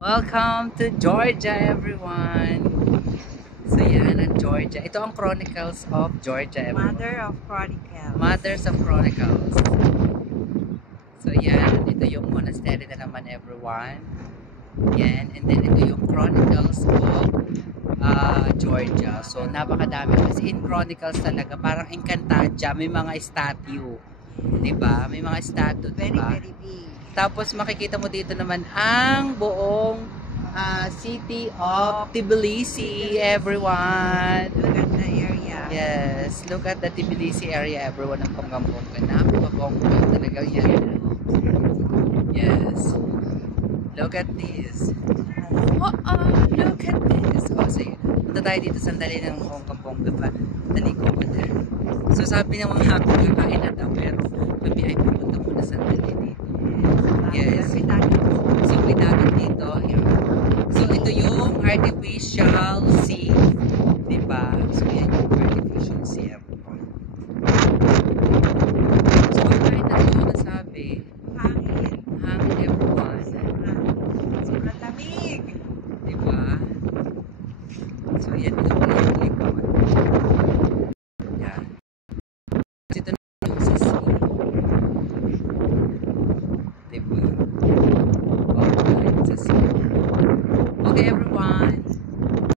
Welcome to Georgia, everyone! So yan, ang Georgia. Ito ang Chronicles of Georgia, everyone. Mother of Chronicles. Mothers of Chronicles. So yan, ito yung monastery na naman, everyone. Yan, and then ito yung Chronicles of Georgia. So napakadami. Kasi in Chronicles talaga, parang Encantadia, may mga statue. Diba? May mga statue, diba? Very big. Tapos makikita mo dito naman ang buong city of Tbilisi, everyone. Look at the area. Yes, look at the Tbilisi area, everyone. Ang bongga-bongga. Napaka-bongga talaga yan. Yes. Look at this. Look at this. Sige. Punta tayo dito sandali ng bongga-bongga pa. Dali ko pa dyan. So sabi ng mga hapon, kakain na daw. Pero kami ay pupunta muna sandali dito. Yes. So, may dagat dito. So, ito yung artificial sea.